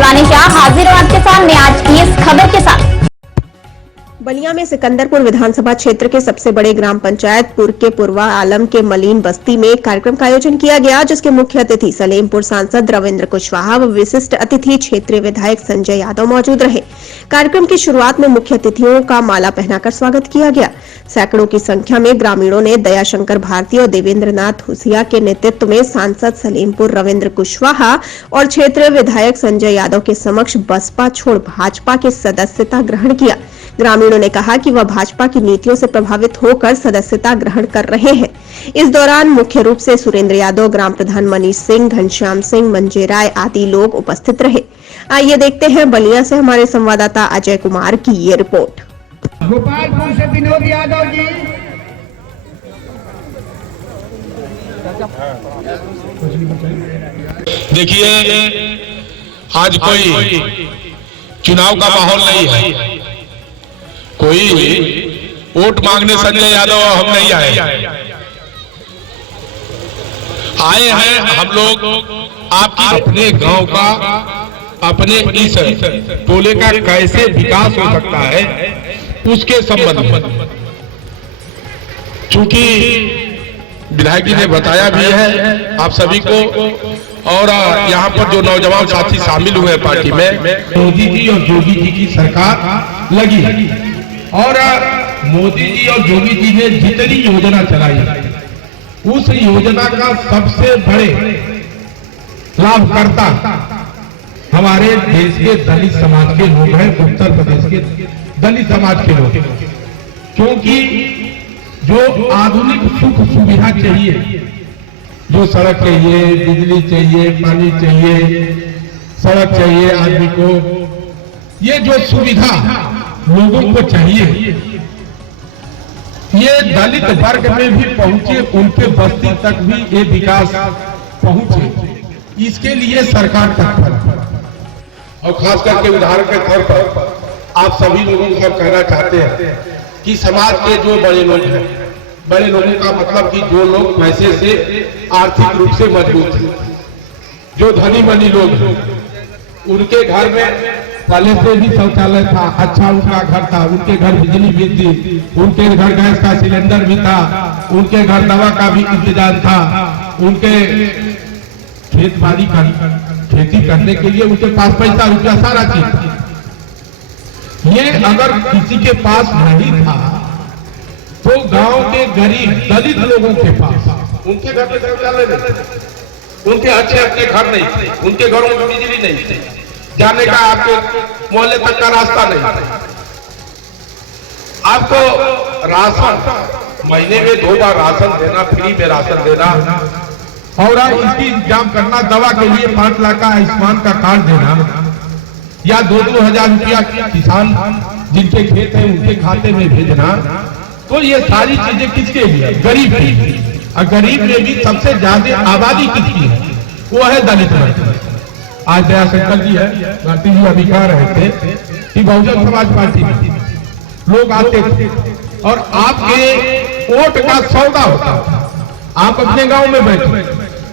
शिवानी शाह हाजिर हूं आपके सामने आज की इस खबर के साथ। बलिया में सिकंदरपुर विधानसभा क्षेत्र के सबसे बड़े ग्राम पंचायत पुर के पूर्वा आलम के मलीन बस्ती में एक कार्यक्रम का आयोजन किया गया, जिसके मुख्य अतिथि सलेमपुर सांसद रविंद्र कुशवाहा व विशिष्ट अतिथि क्षेत्रीय विधायक संजय यादव मौजूद रहे। कार्यक्रम की शुरुआत में मुख्य अतिथियों का माला पहनाकर स्वागत किया गया। सैकड़ों की संख्या में ग्रामीणों ने दयाशंकर भारती और देवेंद्र नाथ हुसिया के नेतृत्व में सांसद सलेमपुर रविंद्र कुशवाहा और क्षेत्रीय विधायक संजय यादव के समक्ष बसपा छोड़ भाजपा की सदस्यता ग्रहण किया। ग्रामीणों ने कहा कि वह भाजपा की नीतियों से प्रभावित होकर सदस्यता ग्रहण कर रहे हैं। इस दौरान मुख्य रूप से सुरेंद्र यादव, ग्राम प्रधान मनीष सिंह, घनश्याम सिंह, मंजे राय आदि लोग उपस्थित रहे। आइए देखते हैं बलिया से हमारे संवाददाता अजय कुमार की ये रिपोर्ट। गोपालपुर से विनोद यादव जी। देखिए, आज कोई चुनाव का माहौल नहीं है, कोई वोट मांगने संजय यादव हम नहीं आए हैं। हम लोग आपकी अपने गांव का, अपने इस टोले का कैसे विकास हो सकता है उसके संबंध में, चूंकि विधायक जी ने बताया भी है आप सभी को, और यहाँ पर जो नौजवान साथी शामिल हुए पार्टी में, मोदी जी और योगी जी की सरकार लगी और मोदी जी और योगी जी ने जितनी योजना चलाई उस योजना का सबसे बड़े लाभकर्ता हमारे देश के दलित समाज के लोग हैं, उत्तर प्रदेश के दलित समाज के लोग, क्योंकि जो आधुनिक सुख सुविधा चाहिए, जो सड़क चाहिए, बिजली चाहिए, पानी चाहिए, सड़क चाहिए आदमी को, ये जो सुविधा लोगों को चाहिए, ये दलित वर्ग में भी पहुंचे, उनके बस्ती तक भी ये विकास पहुंचे, इसके लिए सरकार तत्पर है। और खास करके उदाहरण के तौर पर आप सभी लोगों को कहना चाहते हैं कि समाज के जो बड़े लोग हैं, बड़े लोगों का मतलब कि जो लोग पैसे से आर्थिक रूप से मजबूत हैं, जो धनी मनी लोग हैं, उनके घर में पहले से भी शौचालय था, अच्छा उनका घर था, उनके घर बिजली भी थी, उनके घर गैस का सिलेंडर भी था, उनके घर दवा का भी इंतजाम था, उनके खेत बाड़ी का खेती करने के लिए उनके पास पैसा रुपया सारा चीज। ये अगर किसी के पास नहीं था तो गांव के गरीब दलित लोगों के पास, उनके घर में शौचालय नहीं, उनके अच्छे घर नहीं थे, उनके घरों में बिजली नहीं थी, जाने का आपके मोहल्ले तक का रास्ता नहीं, आपको राशन महीने में 2 बार राशन देना, फ्री में राशन देना, और इसकी इंतजाम करना, दवा के लिए 5 लाख का आयुष्मान का कार्ड देना, या 2-2 हजार रुपया किसान जिनके खेत है उनके खाते में भेजना। तो ये सारी चीजें किसके लिए? गरीब के लिए। और गरीब में भी सबसे ज्यादा आबादी किसकी है? वो है दलित वर्ग। आज दयाशंकर जी है, भारती जी अभी कह रहे थे कि बहुजन समाज पार्टी में लोग आते थे और आपके वोट का सौदा होता था। आप अपने गांव में बैठे,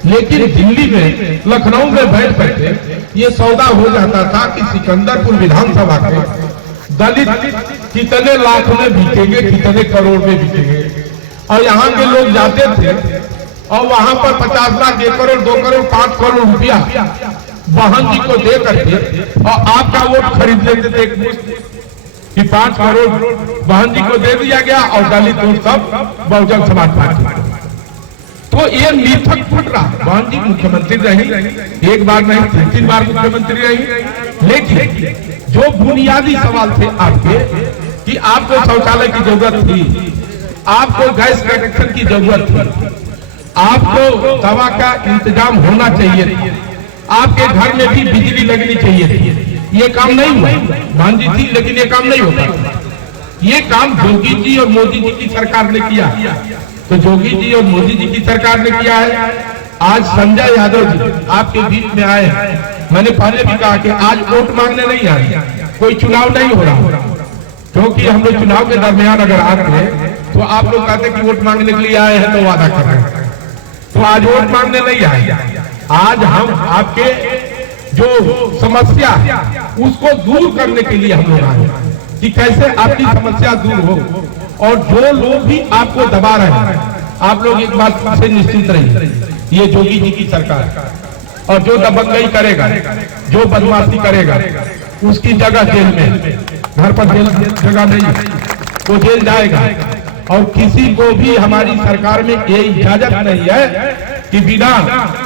लेकिन दिल्ली में, लखनऊ में बैठ बैठे ये सौदा हो जाता था कि सिकंदरपुर विधानसभा के दलित कितने लाख में बिकेंगे, कितने करोड़ में बिकेंगे। और यहाँ के लोग जाते थे और वहां पर 50 लाख, 1 करोड़, 2 करोड़, 5 करोड़ रुपया बहन जी को दे करके और आपका वोट खरीद लेते थे कि 5 करोड़ बहन जी को दे दिया गया और दलित वोट सब बहुजन समाज पार्टी। तो ये मिथक फुट रहा। बहन जी मुख्यमंत्री रही, 1 बार नहीं 3-3 बार मुख्यमंत्री रही, लेकिन जो बुनियादी सवाल थे आपके कि आपको शौचालय की जरूरत थी, आपको गैस कनेक्शन की जरूरत थी, आपको दवा का इंतजाम होना चाहिए, आपके घर में भी बिजली लगनी चाहिए थी, ये काम नहीं हुआ। बहन जी थी लेकिन ये काम नहीं होता। ये काम योगी जी और मोदी जी की सरकार ने किया। तो योगी जी और मोदी जी की सरकार ने किया है। आज संजय यादव जी आपके बीच में आए हैं। मैंने पहले भी कहा कि आज वोट मांगने नहीं आए, कोई चुनाव नहीं हो रहा, क्योंकि हम लोग चुनाव के दरमियान अगर आते हैं तो आप लोग कहते कि वोट मांगने के लिए आए हैं तो वादा कर रहे हैं। तो आज वोट मांगने नहीं आए, आज हम आपके जो समस्या उसको दूर करने के लिए हम लोग आए कि कैसे आपकी समस्या दूर हो। और जो लोग भी आपको दबा रहे हैं, आप लोग एक बात से निश्चित रहिए, ये योगी जी की सरकार, और जो दबंगई करेगा, जो बदमाशी करेगा, उसकी जगह जेल में, घर पर जेल जगह नहीं, वो जेल जाएगा। और किसी को भी हमारी सरकार में ये इजाजत नहीं है कि बिना,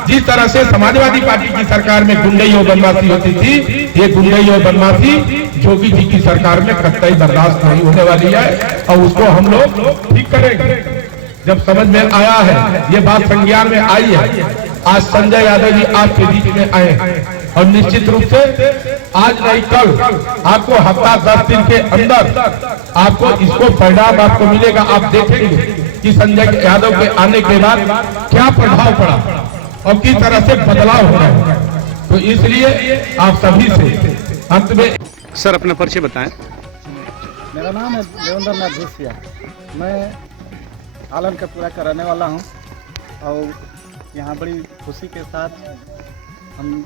जिस तरह से समाजवादी पार्टी की सरकार में गुंडई और बदमाशी होती थी, ये गुंडई और बदमाशी योगी जी की सरकार में कतई बर्दाश्त नहीं होने वाली है। और उसको हम लोग ठीक करेंगे। जब समझ में आया है, ये बात संज्ञान में आई है, आज संजय यादव जी आपके बीच में आए हैं और निश्चित रूप से आज नहीं कल आपको हफ्ता 10 दिन के अंदर आपको इसको परिणाम आपको मिलेगा। आप देखेंगे कि संजय यादव के आने के बाद क्या प्रभाव पड़ा और किस तरह से बदलाव हो रहा है। तो इसलिए आप सभी से अंत में सर अपना परिचय बताएं। मेरा नाम है देवेंद्र नाथ भूसिया, मैं आलम का पूरा का रहने वाला हूँ और यहाँ बड़ी खुशी के साथ हम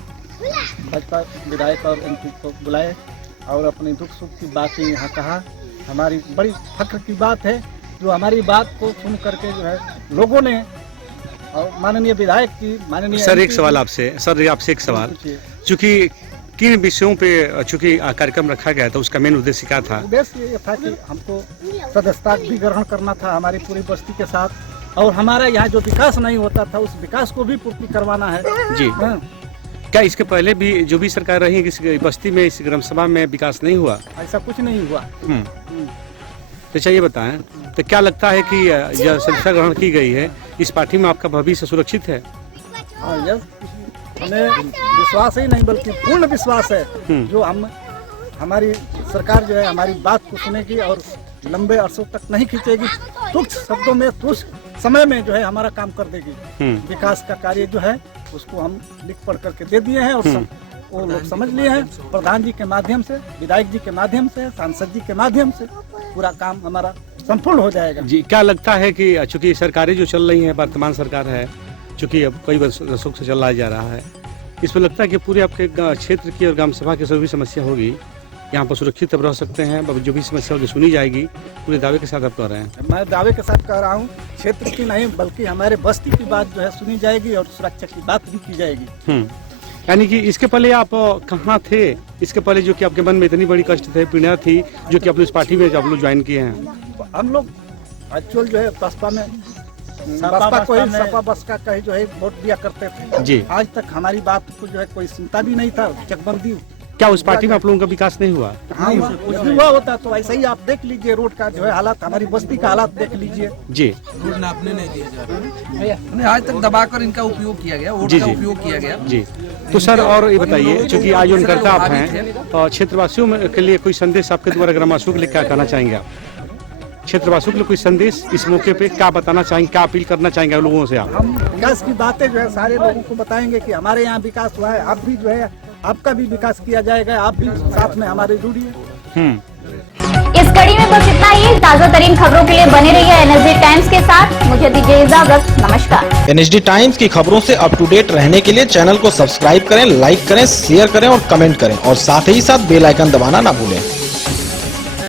भाजपा विधायक और एमपी को बुलाए और अपनी दुख सुख की बातें यहाँ कहा। हमारी बड़ी फख्र की बात है जो हमारी बात को सुन करके जो है लोगों ने, और माननीय विधायक की, माननीय सर एक सवाल आपसे, एक सवाल, चूंकि किन विषयों पे चूंकि कार्यक्रम रखा गया था, उसका मेन उद्देश्य क्या था? उद्देश्य ये था कि हमको सदस्यता भी ग्रहण करना था हमारी पूरी बस्ती के साथ, और हमारा यहाँ जो विकास नहीं होता था उस विकास को भी पूर्ति करवाना है जी। क्या इसके पहले भी जो भी सरकार रही है, इस बस्ती में, इस ग्राम सभा में विकास नहीं हुआ? ऐसा कुछ नहीं हुआ। तो चाहिए बताएं, तो क्या लगता है कि यह सदस्यता ग्रहण की गई है, इस पार्टी में आपका भविष्य सुरक्षित है? हमें विश्वास ही नहीं बल्कि पूर्ण विश्वास है जो हमारी सरकार जो है हमारी बात को सुनेगी और लंबे अरसों तक नहीं खींचेगी, तुच्छ शब्दों में तुच्छ समय में जो है हमारा काम कर देगी। विकास का कार्य जो है उसको हम लिख पढ़ करके दे दिए हैं और वो लोग समझ लिए हैं। प्रधान जी के माध्यम से, विधायक जी के माध्यम से, सांसद जी के माध्यम से पूरा काम हमारा संपूर्ण हो जाएगा जी। क्या लगता है कि चूंकि सरकारें जो चल रही हैं, वर्तमान सरकार है, चूंकि अब कई वर्षों से चलाया जा रहा है, इसमें लगता है कि पूरे आपके क्षेत्र की और ग्राम सभा की सभी समस्या होगी, यहाँ पर सुरक्षित अब रह सकते हैं, जो भी समस्या होगी सुनी जाएगी, पूरे दावे के साथ आप कह रहे हैं? मैं दावे के साथ कह रहा हूँ, क्षेत्र की नहीं बल्कि हमारे बस्ती की बात जो है सुनी जाएगी और सुरक्षा की बात भी की जाएगी। यानी कि इसके पहले आप कहाँ थे? इसके पहले जो कि आपके मन में इतनी बड़ी कष्ट थे, पीड़ा थी, जो कि अपनी इस पार्टी में आप लोग ज्वाइन किए हैं? हम लोग एक्चुअल जो है बसपा में सपा बसपा का जो है वोट दिया करते थे जी। आज तक हमारी बात को जो है कोई सुनता भी नहीं था। चकबंदी क्या उस पार्टी में आप लोगों का विकास नहीं हुआ? हाँ, हुआ होता तो ऐसा ही आप देख लीजिए, रोड का जो है हालात, हमारी बस्ती का हालात देख लीजिए जी। रोड नापने नहीं दिया जा रहा, आज तक दबाकर इनका उपयोग किया गया, वोट का उपयोग किया गया जी। तो सर और ये बताइए, चूंकि आयोजनकर्ता आप हैं और क्षेत्रवासियों के लिए कोई संदेश आपके द्वारा ग्रामवासियों के लिए क्या कहना चाहेंगे आप? क्षेत्रवासियों के लिए कोई संदेश इस मौके पे क्या बताना चाहेंगे, क्या अपील करना चाहेंगे लोगों से आप? हम विकास की बातें जो है सारे लोगों को बताएंगे कि हमारे यहाँ विकास हुआ है, आप भी जो है आपका भी विकास किया जाएगा, आप भी साथ में हमारे जुड़िए। इस कड़ी में बस इतना ही। ताजा तरीन खबरों के लिए बने रहिए एनएसडी टाइम्स के साथ। मुझे दीजिए इजाजत, नमस्कार। एनएसडी टाइम्स की खबरों से अप टू डेट रहने के लिए चैनल को सब्सक्राइब करें, लाइक करें, शेयर करें और कमेंट करें, और साथ ही साथ बेल आइकन दबाना ना भूलें।